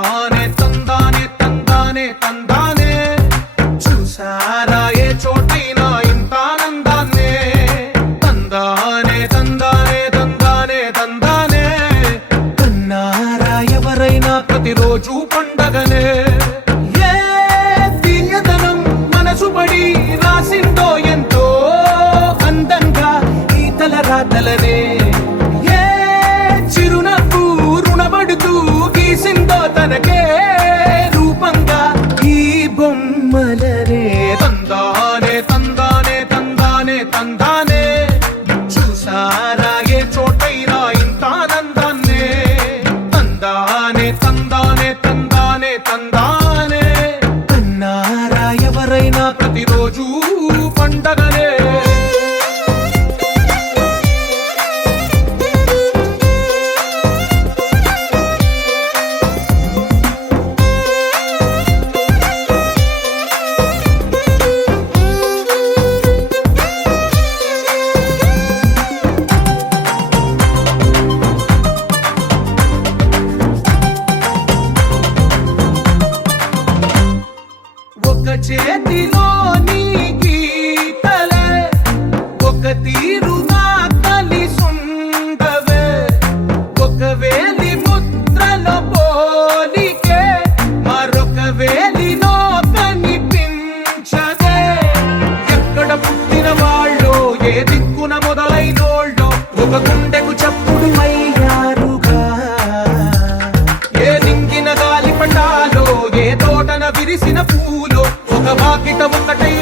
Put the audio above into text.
తందానే తందానే తందానే తందానే చూసారా ఏ చోటైనా ఇంత ఆనందాన్నే తందానే తందానే తందానే తందానే కన్నారా ఎవరైనా ప్రతిరోజు పండగనే ఏ తీయదనం మనసు పడి రాసిందో ఎంతో అందంగా ఈ తలరాతలనే ఏ చిరునవ్వు రుణపడుతూ గీసిందో తనకే రూపంగా ఈ బొమ్మలనే తందానే తందానే తందానే తందానే చూసారా ఏ చోటైనా ఇంత ఆనందాన్నే తందానే తందానే తందానే తందానే కన్నారా ఎవరైనా ప్రతిరోజు పండగనే ఒక చేతిలో నీ గీతలే ఒక తీరుగా కలిసుండవే ఒక వేలి ముద్రలో పోలికే మరొక వేలిలో కనిపించదే ఎక్కడ పుట్టిన వాళ్ళో ఏ దిక్కున మొదలైనోళ్ళో ఒక గుండెకు చప్పుడు అయ్యారుగా ఏ దింగిన గాలి పటాలో ఏ తోటన విరిసిన పూలో ఒక వాకిట ఒకటై